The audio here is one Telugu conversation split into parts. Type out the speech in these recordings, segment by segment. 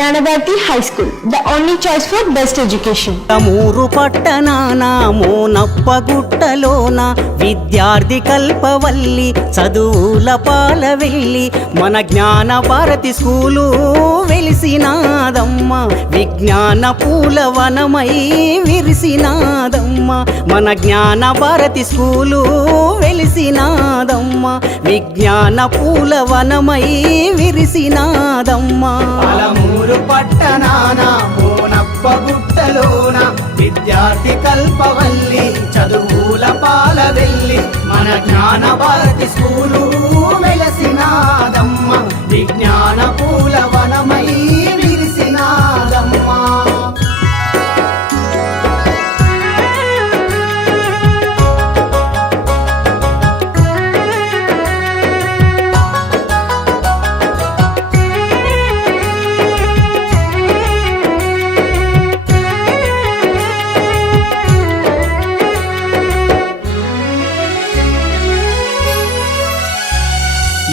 Jnanabharati High School, the only choice for best education. మూరు పట్టణాన మోనప్పగుట్టలోన విద్యార్థి కల్పవల్లి చదువుల పాలవెల్లి మన జ్ఞాన భారతి స్కూలు వెలిసినాదమ్మ విజ్ఞాన పూలవనమై విరిసినాదమ్మ మన జ్ఞాన భారతి స్కూలు వెలిసినాదమ్మ విజ్ఞాన పూలవనమై విరిసినాదమ్మ పాలమూరు పట్టణాన మోనప్పగుట్టలోన విద్యార్థి కల్పవల్లి చదువుల పాలవెల్లి మన జ్ఞాన భారతి స్కూలు వెలసినాదమ్మ విజ్ఞాన పూలవనమై విరిసినాదమ్మ.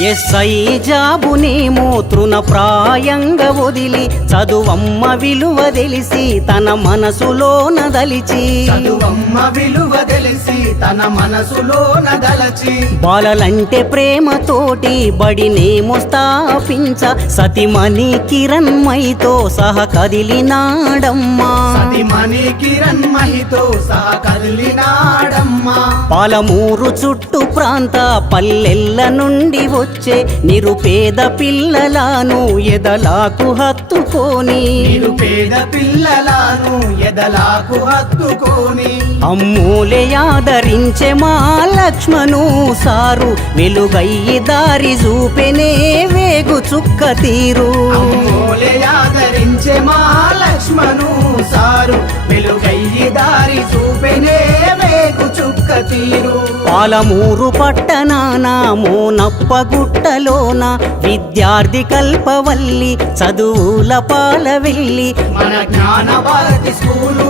ఎస్ఐ జాబునేమో తృణప్రాయంగా వదిలి చదువమ్మ విలువ తెలిసి తన మనసులోన దలిచి చదువమ్మ విలువ తెలిసి తన మనసులోన దలచి బాలలంటే ప్రేమతోటి బడినేమో స్థాపించ సతిమణి కిరణ్మయితో సహ కదిలినాడమ్మా సతిమణి కిరణ్మయితో సహ కదిలినాడమ్మా. పాలమూరు చుట్టు ప్రాంత పల్లెల్ల నుండి వచ్చే నిరుపేద పిల్లలను ఎదలాకు హత్తుకొని నిరుపేద పిల్లలను ఎదలాకు హత్తుకొని అమ్మూలే ఆదరించే మా లక్ష్మణు సారు వెలుగయ్యి దారి చూపెనే వేగు చుక్క తీరు అమ్మోలే ఆదరించే మా లక్ష్మణు సారు వెలుగయ్యి దారి చూపెనే వేగు చుక్క తీరు. పాలమూరు పట్టణాన మోనప్పగుట్టలోన విద్యార్థి కల్పవల్లి చదువుల పాలవెల్లి మన జ్ఞాన భారతి స్కూలు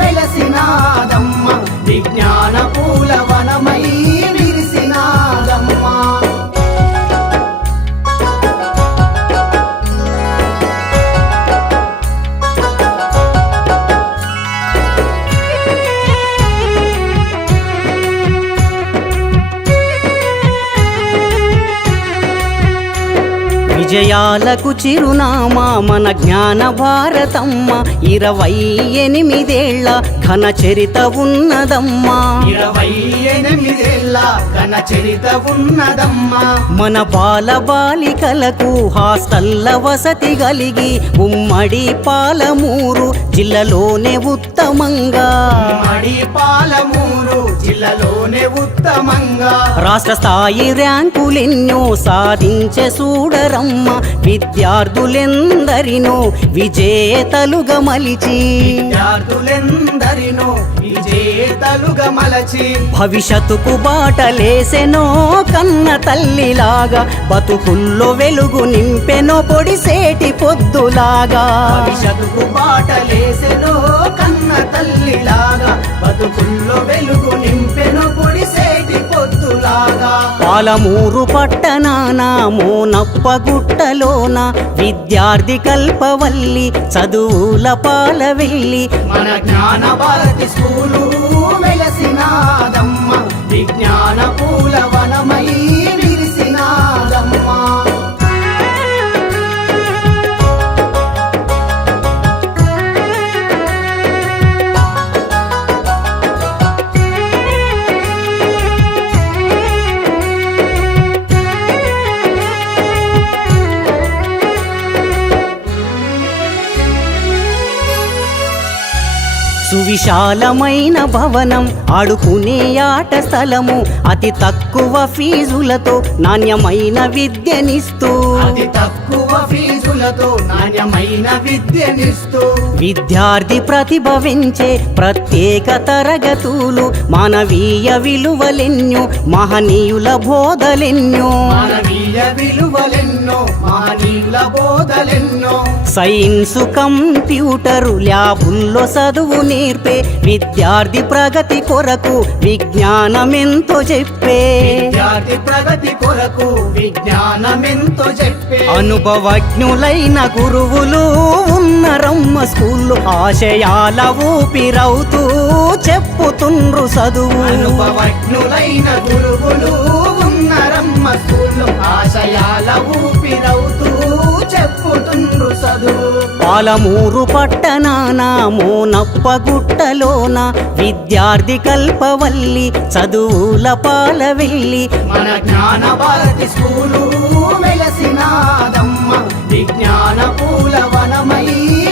వెలసినాదమ్మ విజ్ఞాన పూలవనమై విరిసినాదమ్మ. విజయాలకు చిరునామా మన జ్ఞాన భారతమ్మ 28 ఘన చరిత ఉన్నదమ్మా 28 ఘన చరిత ఉన్నదమ్మా. మన బాల బాలికలకు హాస్టల్ల వసతి కలిగి ఉమ్మడి పాలమూరు జిల్లాలోనే ఉత్తమంగా ఉమ్మడి పాలమూరు జిల్లాలోనే ఉత్తమంగా రాష్ట్ర స్థాయి ర్యాంకులెన్నో సాధించే చూడరమ్మ విద్యార్థులెందరినో విజేతలుగా మలిచి విద్యార్థులెందరినో విజేతలుగా మలచి భవిష్యత్తుకు బాటలేసెనో కన్న తల్లిలాగా బతుకుల్లో వెలుగు నింపెనో పొడిసేటి పొద్దులాగా భవిష్యత్తుకు బాటలేసెనో కన్న తల్లిలాగా బతుకుల్లో వెలుగు నింపెనో పొడిసేటి పొద్దులాగా. పాలమూరు పట్టణాన మోనప్పగుట్టలోన విద్యార్థి కల్పవల్లి చదువుల పాలవెల్లి మన జ్ఞాన భారతి స్కూలు వెలసినాదమ్మ విజ్ఞాన పూలవనమై విరిసినాదమ్మ. సువిశాలమైన భవనం ఆడుకునే ఆట స్థలము అతి తక్కువ ఫీజులతో నాణ్యమైన విద్యనిస్తూ అతి తక్కువ ఫీజులతో నాణ్యమైన విద్యనిస్తూ విద్యార్థి ప్రతిభవించే ప్రత్యేక తరగతులు మానవీయ విలువలెన్నో మహనీయుల బోధలెన్నో మానవీయ విలువలెన్నో మహనీయుల బోధలెన్నో సైన్సు కంప్యూటరు ల్యాబుల్లో చదువు నేర్పే విద్యార్థి ప్రగతి కొరకు విజ్ఞానమెంతో చెప్పే విద్యార్థి ప్రగతి కొరకు విజ్ఞానమెంతో చెప్పే అనుభవజ్ఞులైన గురువులు ఉన్నరమ్మ స్కూల్లో ఆశయాల ఊపిరవుతూ చెప్పుతుండ్రు చదువు అనుభవజ్ఞులైన గురువులు ఉన్నరమ్మ స్కూల్లో ఆశయాల ఊపిరవుతూ చెప్పుతుండ్రు చదువు పాలమూరు పట్టణాన మోనప్పగుట్టలోన విద్యార్థి కల్పవల్లి చదువుల పాలవెల్లి మన జ్ఞాన భారతి స్కూలు వెలసినాదమ్మ విజ్ఞాన పూల వనమై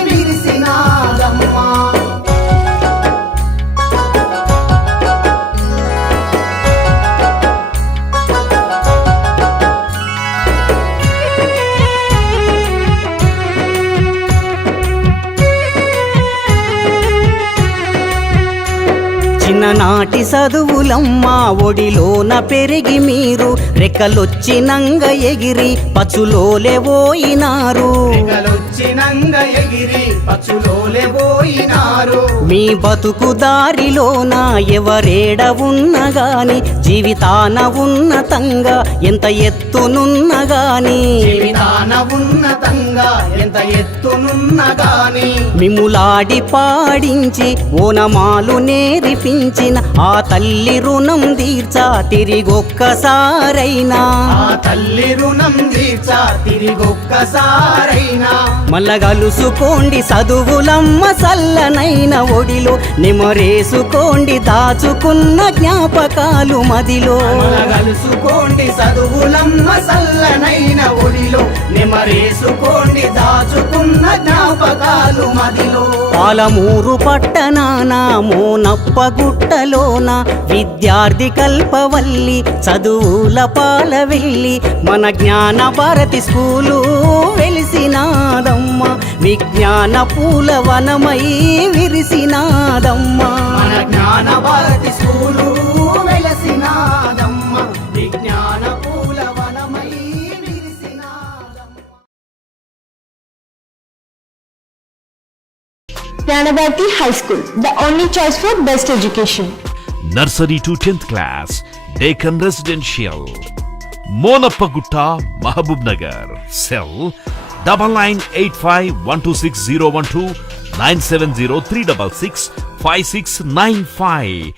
విరిసినాదమ్మ చిన్ననాటి చదువులమ్మ ఒడిలోన పెరిగి మీరు రెక్కలొచ్చినంగ ఎగిరి పచ్చులోలే పోయినారు రెక్కలొచ్చినంగ ఎగిరి పచ్చులోలే పోయినారు మీ బతుకు దారిలోన ఎవరేడ ఉన్న గాని జీవితాన ఉన్నతంగా ఎంత ఎత్తునున్న గాని జీవితాన ఉన్నతంగా ఎంత ఎత్తునున్న గాని మిమ్ములాడి పాడించి ఓనమాలు నేర్పించిన ఆ తల్లి రుణం తీర్చా తిరిగొక్కసారైనా ఆ తల్లి రుణం తీర్చా తిరిగొక్కసారైనా మల్లగలుసుకోండి చదువులమ్మ సల్లనైన ఒడిలో నిమరేసుకోండి దాచుకున్న జ్ఞాపకాలు మదిలో కలుసుకోండి చదువులమ్మ సల్లనైన ఒడిలో నిమరేసుకోండి దాచుకున్న జ్ఞాపకాలు మదిలో పాలమూరు పట్టణాన మోనప్పగుట్టలోన విద్యార్థి కల్పవల్లి చదువుల పాలవెల్లి మన జ్ఞాన భారతి స్కూలు వెలిసినాదమ్మ విజ్ఞాన పూల వనమై విరిసినాదమ్మ మన జ్ఞాన భారతి స్కూలు వెలసినాదమ్మ విజ్ఞాన పూల వనమై విరిసినాదమ్మ Pranabharati High School, the only choice for best education. Nursery to 10th class, Deccan Residential, Monapagutta, Mahabub Nagar. Cell 9985126012 970 366 5695.